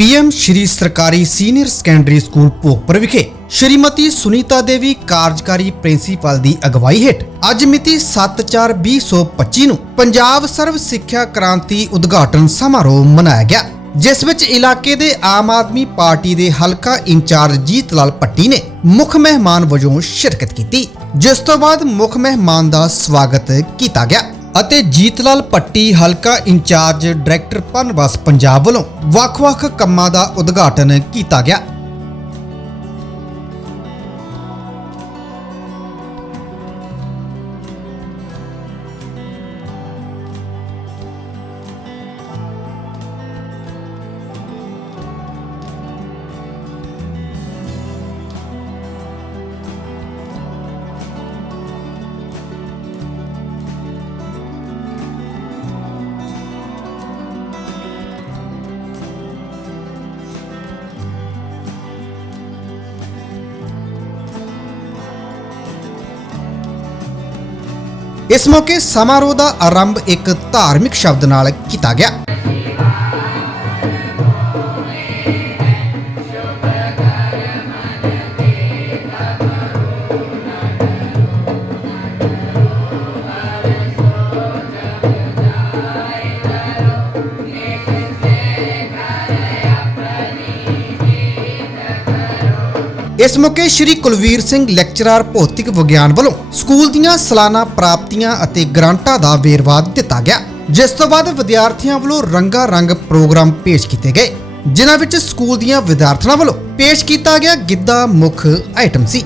PM ਸ਼੍ਰੀ ਸਰਕਾਰੀ senior secondary school Bhogpur ਵਿਖੇ ਸ਼੍ਰੀਮਤੀ ਸੁਨੀਤਾ ਦੇਵੀ ਕਾਰਜਕਾਰੀ ਪ੍ਰਿੰਸੀਪਲ ਦੀ ਅਗਵਾਈ ਹੇਠ ਅੱਜ ਮਿਤੀ 7/4/2025 ਨੂੰ ਪੰਜਾਬ ਸਰਵ ਸਿੱਖਿਆ ਕ੍ਰਾਂਤੀ ਉਦਘਾਟਨ ਸਮਾਰੋਹ ਮਨਾਇਆ ਗਿਆ, ਜਿਸ ਵਿੱਚ ਇਲਾਕੇ ਦੇ ਆਮ ਆਦਮੀ ਪਾਰਟੀ ਦੇ ਹਲਕਾ ਇੰਚਾਰਜ ਜੀਤ ਲਾਲ ਪੱਟੀ ਨੇ ਮੁੱਖ ਮਹਿਮਾਨ ਵਜੋਂ ਸ਼ਿਰਕਤ ਕੀਤੀ, ਜਿਸ ਤੋਂ ਬਾਅਦ ਮੁੱਖ ਮਹਿਮਾਨ ਦਾ ਸਵਾਗਤ ਕੀਤਾ ਗਿਆ। ਅਤੇ ਜੀਤਲਾਲ ਪੱਟੀ ਹਲਕਾ ਇੰਚਾਰਜ ਡਾਇਰੈਕਟਰ ਪਨਬਸ ਪੰਜਾਬ ਵੱਲੋਂ ਵੱਖ-ਵੱਖ ਕੰਮਾਂ ਦਾ ਉਦਘਾਟਨ ਕੀਤਾ ਗਿਆ। ਇਸ ਮੌਕੇ ਸਮਾਰੋਹ ਦਾ ਆਰੰਭ ਇੱਕ ਧਾਰਮਿਕ ਸ਼ਬਦ ਨਾਲ ਕੀਤਾ ਗਿਆ। ਇਸ ਮੌਕੇ ਸ਼੍ਰੀ ਕੁਲਵੀਰ ਸਿੰਘ ਲੈਕਚਰਰ ਭੌਤਿਕ ਵਿਗਿਆਨ ਵੱਲੋਂ ਸਕੂਲ ਦੀਆਂ ਸਾਲਾਨਾ ਪ੍ਰਾਪਤੀਆਂ ਅਤੇ ਗ੍ਰਾਂਟਾਂ ਦਾ ਵੇਰਵਾ ਦਿੱਤਾ ਗਿਆ, ਜਿਸ ਤੋਂ ਬਾਅਦ ਵਿਦਿਆਰਥੀਆਂ ਵੱਲੋਂ ਰੰਗਾ ਰੰਗ ਪ੍ਰੋਗਰਾਮ ਪੇਸ਼ ਕੀਤੇ ਗਏ, ਜਿਨ੍ਹਾਂ ਵਿੱਚ ਸਕੂਲ ਦੀਆਂ ਵਿਦਿਆਰਥਣਾਂ ਵੱਲੋਂ ਪੇਸ਼ ਕੀਤਾ ਗਿਆ ਗਿੱਧਾ ਮੁੱਖ ਆਈਟਮ ਸੀ।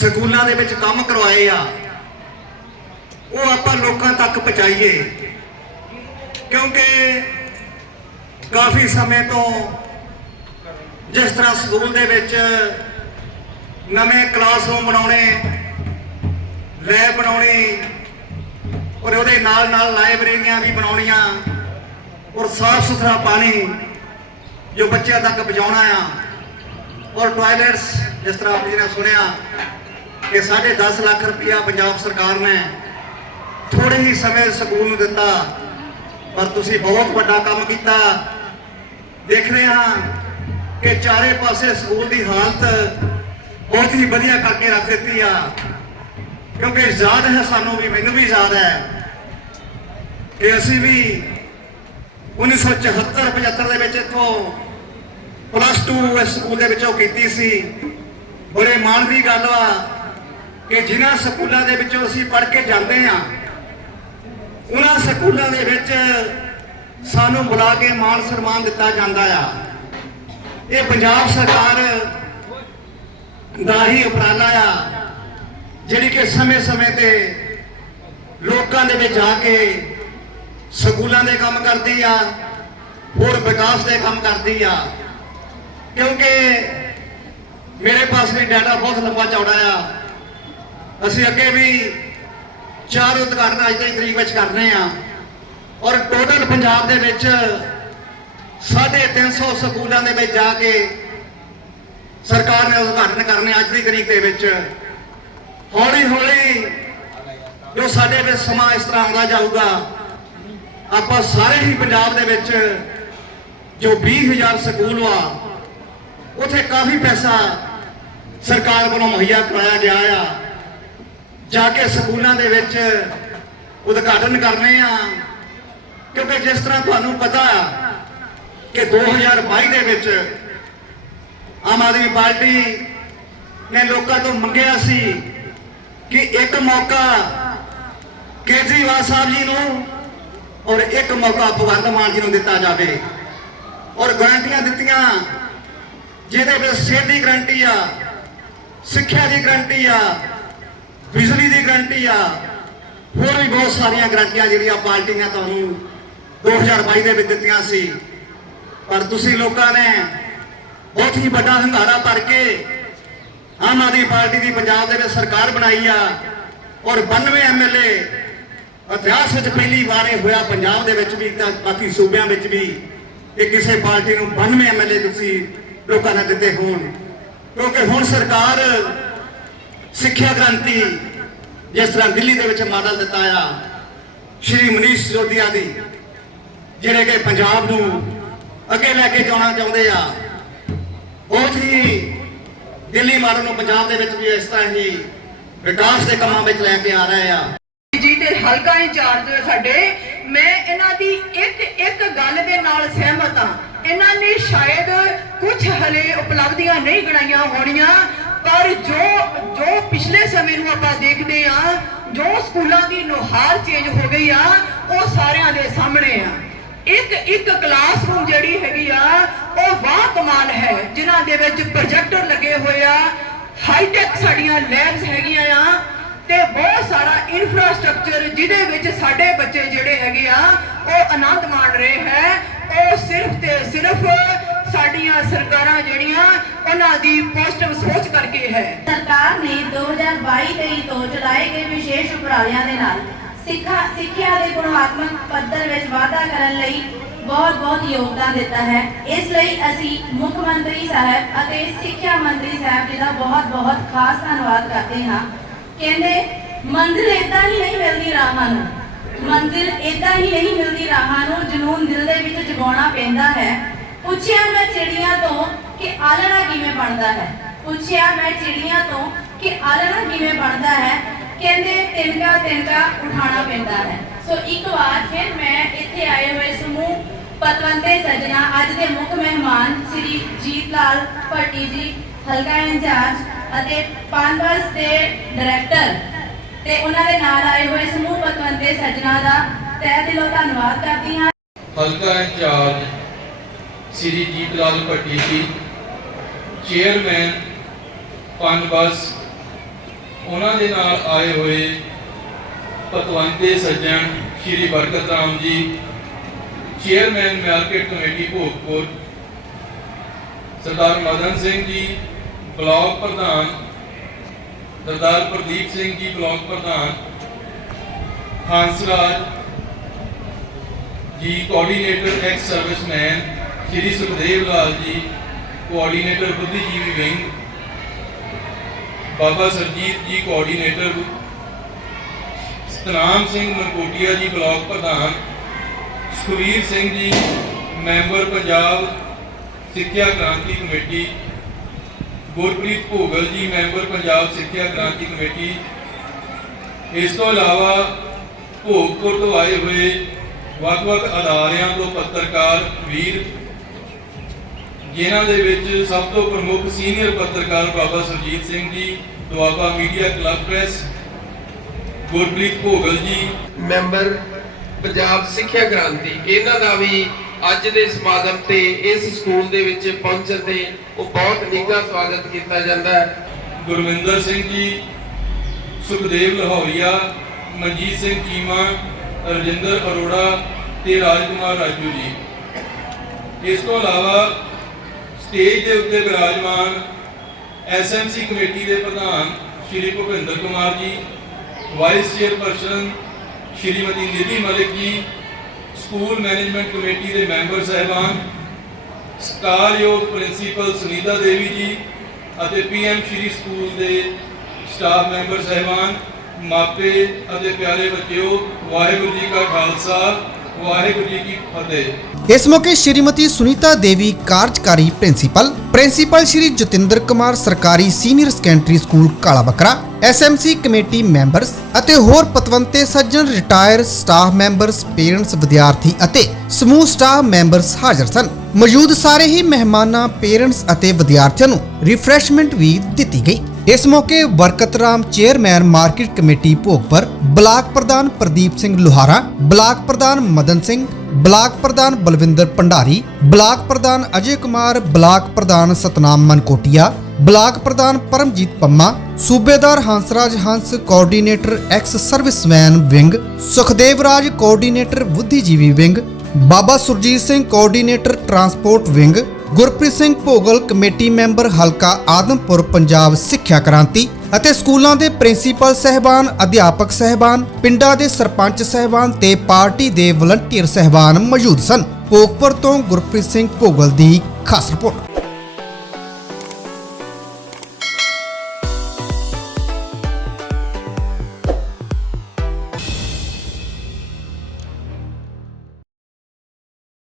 ਸਕੂਲਾਂ ਦੇ ਵਿੱਚ ਕੰਮ ਕਰਵਾਏ ਆ। ਉਹ ਆਪਾਂ ਲੋਕਾਂ ਤੱਕ ਪਹੁੰਚਾਈਏ। ਕਿਉਂਕਿ ਕਾਫੀ ਸਮੇਂ ਤੋਂ ਜਿਸ ਤਰ੍ਹਾਂ ਸਕੂਲ ਦੇ ਵਿੱਚ ਨਵੇਂ ਕਲਾਸਰੂਮ ਬਣਾਉਣੇ, ਲੈਬ ਬਣਾਉਣੀ, ਔਰ ਉਹਦੇ ਨਾਲ ਨਾਲ ਲਾਇਬ੍ਰੇਰੀਆਂ ਵੀ ਬਣਾਉਣੀਆਂ, ਔਰ ਸਾਫ਼ ਸੁਥਰਾ ਪਾਣੀ ਜੋ ਬੱਚਿਆਂ ਤੱਕ ਪਹੁੰਚਾਉਣਾ ਆ, ਔਰ ਟਾਇਲਟਸ ਜਿਸ ਤਰ੍ਹਾਂ ਆਪ ਜੀ ਨੇ ਸੁਣਿਆ ਕਿ 10.5 ਲੱਖ ਰੁਪਇਆ ਪੰਜਾਬ ਸਰਕਾਰ ਨੇ ਥੋੜੇ ਹੀ ਸਮੇਂ ਸਕੂਲ ਨੂੰ ਦਿੱਤਾ, ਪਰ ਤੁਸੀਂ ਬਹੁਤ ਵੱਡਾ ਕੰਮ ਕੀਤਾ। ਦੇਖ ਰਹੇ ਹਾਂ ਕਿ ਚਾਰੇ ਪਾਸੇ ਸਕੂਲ ਦੀ ਹਾਲਤ ਬਹੁਤ ਹੀ ਵਧੀਆ ਕਰਕੇ ਰੱਖ ਦਿੱਤੀ ਆ। ਕਿਉਂਕਿ ਯਾਦ ਹੈ ਸਾਨੂੰ ਵੀ, ਮੈਨੂੰ ਵੀ ਯਾਦ ਹੈ ਕਿ ਅਸੀਂ ਵੀ 1974 75 ਦੇ ਵਿੱਚ ਇੱਥੋਂ ਪਲੱਸ 2 ਇਸ ਸਕੂਲ ਦੇ ਵਿੱਚੋਂ ਕੀਤੀ ਸੀ। ਬੜੇ ਮਾਣ ਦੀ ਗੱਲ ਵਾ ਕਿ ਜਿਨ੍ਹਾਂ ਸਕੂਲਾਂ ਦੇ ਵਿੱਚੋਂ ਅਸੀਂ ਪੜ੍ਹ ਕੇ ਜਾਂਦੇ ਆ ਉਹਨਾਂ ਸਕੂਲਾਂ ਦੇ ਵਿੱਚ ਸਾਨੂੰ ਬੁਲਾ ਕੇ ਮਾਣ ਸਨਮਾਨ ਦਿੱਤਾ ਜਾਂਦਾ ਆ। ਇਹ ਪੰਜਾਬ ਸਰਕਾਰ ਦਾ ਹੀ ਉਪਰਾਲਾ ਆ, ਜਿਹੜੀ ਕਿ ਸਮੇਂ-ਸਮੇਂ ਤੇ ਲੋਕਾਂ ਦੇ ਵਿੱਚ ਜਾ ਕੇ ਸਕੂਲਾਂ ਦੇ ਕੰਮ ਕਰਦੀ ਆ, ਹੋਰ ਵਿਕਾਸ ਦੇ ਕੰਮ ਕਰਦੀ ਆ। ਕਿਉਂਕਿ ਮੇਰੇ ਪਾਸ ਵੀ ਡਾਟਾ ਬਹੁਤ ਲੰਬਾ ਚੌੜਾ ਆ। ਅਸੀਂ ਅੱਗੇ ਵੀ ਚਾਰ ਉਦਘਾਟਨ ਅੱਜ ਦੀ ਤਰੀਕ ਵਿੱਚ ਕਰ ਰਹੇ ਆ। ਔਰ ਟੋਟਲ ਪੰਜਾਬ ਦੇ ਵਿੱਚ 350 ਸਕੂਲਾਂ ਦੇ ਵਿੱਚ ਜਾ ਕੇ ਸਰਕਾਰ ਨੇ ਉਦਘਾਟਨ ਕਰਨੇ ਅੱਜ ਦੀ ਤਰੀਕ ਦੇ ਵਿੱਚ। ਹੌਲੀ ਹੌਲੀ ਜੋ ਸਾਡੇ ਵਿੱਚ ਸਮਾਂ ਇਸ ਤਰ੍ਹਾਂ ਆਉਂਦਾ ਜਾਊਗਾ, ਆਪਾਂ ਸਾਰੇ ਹੀ ਪੰਜਾਬ ਦੇ ਵਿੱਚ ਜੋ 20000 ਸਕੂਲ ਵਾ ਉਥੇ ਕਾਫੀ ਪੈਸਾ ਸਰਕਾਰ ਵੱਲੋਂ ਮੁਹੱਈਆ ਕਰਾਇਆ ਗਿਆ ਆ। ਜਾ ਕੇ ਸਕੂਲਾਂ ਦੇ ਵਿੱਚ ਉਦਘਾਟਨ ਕਰਨੇ ਆ। ਕਿਉਂਕਿ ਜਿਸ ਤਰ੍ਹਾਂ ਤੁਹਾਨੂੰ ਪਤਾ ਆ ਕਿ 2022 ਦੇ ਵਿੱਚ ਆਮ ਆਦਮੀ ਪਾਰਟੀ ਨੇ ਲੋਕਾਂ ਤੋਂ ਮੰਗਿਆ ਸੀ ਕਿ ਇੱਕ ਮੌਕਾ ਕੇਜਰੀਵਾਲ ਸਾਹਿਬ ਜੀ ਨੂੰ ਔਰ ਇੱਕ ਮੌਕਾ ਭਗਵੰਤ ਮਾਨ ਜੀ ਨੂੰ ਦਿੱਤਾ ਜਾਵੇ। ਔਰ ਗਰੰਟੀਆਂ ਦਿੱਤੀਆਂ, ਜਿਹਦੇ ਵਿੱਚ ਸਿਹਤ ਦੀ ਗਰੰਟੀ ਆ, ਸਿੱਖਿਆ ਦੀ ਗਰੰਟੀ ਆ ਬਿਜਲੀ ਦੀ ਗਰੰਟੀ ਆ। ਹੋਰ ਵੀ ਬਹੁਤ ਸਾਰੀਆਂ ਗਰੰਟੀਆਂ ਜਿਹੜੀਆਂ ਪਾਰਟੀ ਨੇ ਤੁਹਾਨੂੰ 2022 ਦੇ ਵਿੱਚ ਦਿੱਤੀਆਂ ਸੀ। ਪਰ ਤੁਸੀਂ ਲੋਕਾਂ ਨੇ ਬਹੁਤ ਹੀ ਵੱਡਾ ਹੰਗਾਰਾ ਭਰ ਕੇ ਆਮ ਆਦਮੀ ਪਾਰਟੀ ਦੀ ਪੰਜਾਬ ਦੇ ਵਿੱਚ ਸਰਕਾਰ ਬਣਾਈ ਆ ਔਰ 92 ਐਮਐਲਏ ਇਤਿਹਾਸ ਵਿੱਚ ਪਹਿਲੀ ਵਾਰ ਇਹ ਹੋਇਆ। ਪੰਜਾਬ ਦੇ ਵਿੱਚ ਵੀ ਤਾਂ ਬਾਕੀ ਸੂਬਿਆਂ ਵਿੱਚ ਵੀ ਇਹ ਕਿਸੇ ਪਾਰਟੀ ਨੂੰ 92 ਐਮਐਲਏ ਤੁਸੀਂ ਲੋਕਾਂ ਨੇ ਦਿੱਤੇ ਹੋਣ। ਕਿਉਂਕਿ ਹੁਣ ਸਰਕਾਰ ਸਿੱਖਿਆ ਕ੍ਰਾਂਤੀ ਜਿਸ ਤਰ੍ਹਾਂ ਦਿੱਲੀ ਦੇ ਵਿੱਚ ਮਾਡਲ ਦਿੱਤਾ ਆ, ਸ਼੍ਰੀ ਮਨੀਸ਼ ਸਿਸੋਦੀਆ ਦੀ, ਜਿਹੜੇ ਕਿ ਪੰਜਾਬ ਨੂੰ ਅੱਗੇ ਲੈ ਕੇ ਜਾਣਾ ਚਾਹੁੰਦੇ ਆ। ਬਹੁਤ ਹੀ ਦਿੱਲੀ ਮਾਡਲ ਨੂੰ ਪੰਜਾਬ ਦੇ ਵਿੱਚ ਵੀ ਇਸ ਤਰ੍ਹਾਂ ਹੀ ਵਿਕਾਸ ਦੇ ਕੰਮਾਂ ਵਿੱਚ ਲੈ ਕੇ ਆ ਰਹੇ ਆ। ਜੀ ਤੇ ਹਲਕਾ ਇੰਚਾਰਜ ਸਾਡੇ, ਮੈਂ ਇਹਨਾਂ ਦੀ ਇੱਕ ਇੱਕ ਗੱਲ ਦੇ ਨਾਲ ਸਹਿਮਤ ਹਾਂ। ਇਹਨਾਂ ਨੇ ਸ਼ਾਇਦ ਕੁਝ ਹਲੇ ਉਪਲਬਧੀਆਂ ਨਹੀਂ ਗਣਾਈਆਂ ਹੋਣੀਆਂ ਪਰ ਜੋ ਜੋ ਪਿਛਲੇ ਸਮੇਂ ਨੂੰ ਆਪਾਂ ਦੇਖਦੇ ਆ, ਜੋ ਸਕੂਲਾਂ ਦੀ ਨੁਹਾਰ ਚੇਂਜ ਹੋ ਗਈ ਆ, ਉਹ ਸਾਰਿਆਂ ਦੇ ਸਾਹਮਣੇ ਆ। ਇੱਕ ਇੱਕ ਕਲਾਸਰੂਮ ਜਿਹੜੀ ਹੈਗੀ ਆ, ਉਹ ਵਾਹ ਕਮਾਲ ਹੈ, ਜਿਨ੍ਹਾਂ ਦੇ ਵਿੱਚ ਪ੍ਰੋਜੈਕਟਰ ਲੱਗੇ ਹੋਏ ਆ। ਹਾਈਟੈਕ ਸਾਡੀਆਂ ਲੈਬਸ ਹੈਗੀਆਂ ਆ, ਤੇ ਬਹੁਤ ਸਾਰਾ ਇਨਫਰਾਸਟ੍ਰਕਚਰ ਜਿਹਦੇ ਵਿੱਚ ਸਾਡੇ ਬੱਚੇ ਜਿਹੜੇ ਹੈਗੇ ਆ, ਉਹ ਆਨੰਦ ਮਾਣ ਰਹੇ ਹੈ। ਉਹ ਸਿਰਫ ਤੇ ਸਿਰਫ ਸਾਡੀਆਂ ਸਰਕਾਰਾਂ ਜਿਹੜੀਆਂ, ਉਹਨਾਂ ਦੀ ਪੋਜ਼ਿਟਿਵ ਸੋਚ ਕਰਕੇ ਹੈ। ਸਰਕਾਰ ਨੇ 2022-23 ਤੋਂ ਚਲਾਏ ਗਏ ਵਿਸ਼ੇਸ਼ ਉਪਰਾਲਿਆਂ ਦੇ ਨਾਲ ਸਿੱਖਾ ਸਿੱਖਿਆ ਦੇ ਗੁਣਾਤਮਕ ਪੱਧਰ ਵਿੱਚ ਵਾਧਾ ਕਰਨ ਲਈ ਬਹੁਤ-ਬਹੁਤ ਯੋਗਦਾਨ ਦਿੱਤਾ ਹੈ। ਇਸ ਲਈ ਅਸੀਂ ਮੁੱਖ ਮੰਤਰੀ ਸਾਹਿਬ ਅਤੇ ਸਿੱਖਿਆ ਮੰਤਰੀ ਸਾਹਿਬ ਜੀ ਦਾ ਬਹੁਤ-ਬਹੁਤ ਖਾਸ ਧੰਨਵਾਦ ਕਰਦੇ ਹਾਂ। ਕਹਿੰਦੇ, ਮੰਜ਼ਿਲ ਇਦਾਂ ਹੀ ਨਹੀਂ ਮਿਲਦੀ ਰਾਹਾਂ ਨੂੰ। ਮੰਜ਼ਿਲ ਇਦਾਂ ਹੀ ਨਹੀਂ ਮਿਲਦੀ ਰਾਹਾਂ ਨੂੰ, ਜਨੂਨ ਦਿਲ ਦੇ ਵਿੱਚ ਜਗਾਉਣਾ ਪੈਂਦਾ ਹੈ। ਪੁੱਛਿਆ ਮੈਂ ਚਿੜੀਆਂ ਤੋਂ ਕਿ ਆਲਣਾ ਕਿਵੇਂ ਬਣਦਾ ਹੈ। ਪੁੱਛਿਆ ਮੈਂ ਚਿੜੀਆਂ ਤੋਂ ਕਿ ਆਲਣਾ ਕਿਵੇਂ ਬਣਦਾ ਹੈ। ਕਹਿੰਦੇ ਤਿੰਨਕਾ ਤਿੰਨਕਾ ਉਠਾਉਣਾ ਪੈਂਦਾ ਹੈ। ਸੋ ਇੱਕ ਵਾਰ ਫਿਰ ਮੈਂ ਇੱਥੇ ਆਏ ਹੋਏ ਸਮੂਹ ਪਤਵੰਤੇ ਸੱਜਣਾ, ਅੱਜ ਦੇ ਮੁੱਖ ਮਹਿਮਾਨ ਸ੍ਰੀ ਜੀਤ ਲਾਲ ਭੱਟੀ ਜੀ, ਹਲਕਾ ਇੰਚਾਰਜ ਅਤੇ ਪਾਨਬਸ ਦੇ ਡਾਇਰੈਕਟਰ ਤੇ ਉਹਨਾਂ ਦੇ ਨਾਲ ਆਏ ਹੋਏ ਸਮੂਹ ਪਤਵੰਤੇ ਸੱਜਣਾ ਦਾ ਤਹਿ ਦਿਲੋਂ ਧੰਨਵਾਦ ਕਰਦੀ ਹਾਂ। ਹਲਕਾ ਇੰਚਾਰਜ ਸ੍ਰੀ ਜੀਤ ਲਾਲ ਭੱਟੀ ਜੀ ਚੇਅਰਮੈਨ ਪਨਬਸ ਉਹਨਾਂ ਦੇ ਨਾਲ ਆਏ ਹੋਏ ਪਤਵੰਤੇ ਸੱਜਣ Shri Barkat Ram ji chairman market committee Bhogpur Sardar Madan Singh ji block ਪ੍ਰਧਾਨ ਸਰਦਾਰ ਪ੍ਰਦੀਪ ਸਿੰਘ ਜੀ ਬਲਾਕ ਪ੍ਰਧਾਨ Hansraj ji coordinator ex serviceman Shri Sukhdev Lal ji coordinator ਬੁੱਧੀਜੀਵੀ wing Baba Surjit ji coordinator Satnam Singh ਮਨਕੋਟੀਆ ਜੀ ਬਲਾਕ ਪ੍ਰਧਾਨ ਸੁਖਵੀਰ ਸਿੰਘ ਜੀ ਮੈਂਬਰ ਪੰਜਾਬ ਸਿੱਖਿਆ ਕ੍ਰਾਂਤੀ ਕਮੇਟੀ ਗੁਰਪ੍ਰੀਤ ਭੋਗਲ ਜੀ ਮੈਂਬਰ ਪੰਜਾਬ ਸਿੱਖਿਆ ਕ੍ਰਾਂਤੀ ਕਮੇਟੀ ਇਸ ਤੋਂ ਇਲਾਵਾ ਭੋਗਪੁਰ ਤੋਂ ਆਏ ਹੋਏ ਵੱਖ-ਵੱਖ ਅਦਾਰਿਆਂ ਤੋਂ ਪੱਤਰਕਾਰ ਵੀਰ ਜਿਨ੍ਹਾਂ ਦੇ ਵਿੱਚ ਸਭ ਤੋਂ ਪ੍ਰਮੁੱਖ ਸੀਨੀਅਰ ਪੱਤਰਕਾਰ Baba Surjit Singh ji Doaba media club press Gurpreet Bhogal ji. Member Punjab ਸਿੱਖਿਆ ਕ੍ਰਾਂਤੀ ਇਹਨਾਂ ਦਾ ਵੀ ਅੱਜ ਦੇ ਸਮਾਗਮ ਤੇ ਇਸ ਸਕੂਲ ਦੇ ਵਿੱਚ ਪਹੁੰਚਣ ਤੇ ਉਹ ਬਹੁਤ ਨਿੱਘਾ ਸਵਾਗਤ ਕੀਤਾ ਜਾਂਦਾ ਹੈ। ਗੁਰਵਿੰਦਰ ਸਿੰਘ ਜੀ ਸੁਖਦੇਵ ਲਾਹੌਰੀਆ ਮਨਜੀਤ ਸਿੰਘ ਚੀਮਾ ਰਜਿੰਦਰ ਅਰੋੜਾ ਤੇ ਰਾਜਕੁਮਾਰ ਰਾਜੂ ਜੀ। ਇਸ ਤੋਂ ਇਲਾਵਾ ਸਟੇਜ ਦੇ ਉੱਤੇ ਵਿਰਾਜਮਾਨ ਐਸਐਮਸੀ ਕਮੇਟੀ ਦੇ ਪ੍ਰਧਾਨ Shri Bhupinder Kumar ji vice chairperson Shrimati Nidhi Malik ji school management committee ਦੇ ਮੈਂਬਰ ਸਹਿਬਾਨ, ਸਤਿਕਾਰਯੋਗ ਪ੍ਰਿੰਸੀਪਲ ਸੁਨੀਤਾ ਦੇਵੀ ਜੀ ਅਤੇ ਪੀਐਮ ਸ਼੍ਰੀ ਸਕੂਲ ਦੇ ਸਟਾਫ ਮੈਂਬਰ ਸਹਿਬਾਨ, ਮਾਪੇ ਅਤੇ ਪਿਆਰੇ ਬੱਚਿਓ, ਵਾਹਿਗੁਰੂ ਜੀ ਕਾ ਖਾਲਸਾ ਵਾਹਿਗੁਰੂ ਜੀ ਕੀ ਫਤਿਹ। ਇਸ ਮੌਕੇ ਸ਼੍ਰੀਮਤੀ ਸੁਨੀਤਾ ਦੇਵੀ, ਕਾਰਜਕਾਰੀ ਪ੍ਰਿੰਸੀਪਲ ਪ੍ਰਿੰਸੀਪਲ ਸ਼੍ਰੀ ਜਤਿੰਦਰ ਕੁਮਾਰ, ਸਰਕਾਰੀ ਸੀਨੀਅਰ ਸੈਕੰਡਰੀ ਸਕੂਲ ਕਾਲਾ ਬੱਕਰਾ ਐਸਐਮਸੀ ਕਮੇਟੀ ਮੈਂਬਰਸ ਅਤੇ ਹੋਰ ਪਤਵੰਤੇ, ਸੱਜਣ ਰਿਟਾਇਰ ਸਟਾਫ ਮੈਂਬਰਸ, ਪੇਰੈਂਟਸ, ਵਿਦਿਆਰਥੀ ਅਤੇ ਸਮੂਹ ਸਟਾਫ ਮੈਂਬਰਸ ਹਾਜ਼ਰ ਸਨ। ਮੌਜੂਦ ਸਾਰੇ ਹੀ ਮਹਿਮਾਨਾਂ, ਪੇਰੈਂਟਸ ਅਤੇ ਵਿਦਿਆਰਥੀਆਂ ਨੂੰ ਰਿਫਰੈਸ਼ਮੈਂਟ ਵੀ ਦਿੱਤੀ ਗਈ। ਇਸ ਮੌਕੇ Barkat Ram chairman market committee Bhogpur, block ਪ੍ਰਧਾਨ ਪ੍ਰਦੀਪ ਸਿੰਘ ਲੋਹਾਰਾ, ਬਲਾਕ ਪ੍ਰਧਾਨ ਮਦਨ ਸਿੰਘ, ਬਲਾਕ ਪ੍ਰਧਾਨ ਬਲਵਿੰਦਰ ਭੰਡਾਰੀ, ਬਲਾਕ ਪ੍ਰਧਾਨ ਅਜੇ ਕੁਮਾਰ, ਬਲਾਕ ਪ੍ਰਧਾਨ ਸਤਨਾਮ ਮਨਕੋਟੀਆ, ਬਲਾਕ ਪ੍ਰਧਾਨ ਪਰਮਜੀਤ ਪੰਮਾ, ਸੂਬੇਦਾਰ Hansraj Hans, coordinator ex serviceman wing, Sukhdev Raj coordinator ਬੁੱਧੀਜੀਵੀ wing, Baba Surjit Singh coordinator transport wing Gurpreet Singh Bhogal committee member ਹਲਕਾ ਆਦਮਪੁਰ, ਪੰਜਾਬ ਸਿੱਖਿਆ ਕ੍ਰਾਂਤੀ ਅਤੇ ਸਕੂਲਾਂ ਦੇ ਪ੍ਰਿੰਸੀਪਲ ਸਹਿਬਾਨ, ਅਧਿਆਪਕ ਸਹਿਬਾਨ, ਪਿੰਡਾਂ ਦੇ ਸਰਪੰਚ ਸਹਿਬਾਨ ਤੇ ਪਾਰਟੀ ਦੇ ਵਲੰਟੀਅਰ ਸਹਿਬਾਨ ਮੌਜੂਦ ਸਨ। ਭੋਗਪੁਰ ਤੋਂ ਗੁਰਪ੍ਰੀਤ ਸਿੰਘ ਭੋਗਲ ਦੀ ਖਾਸ ਰਿਪੋਰਟ।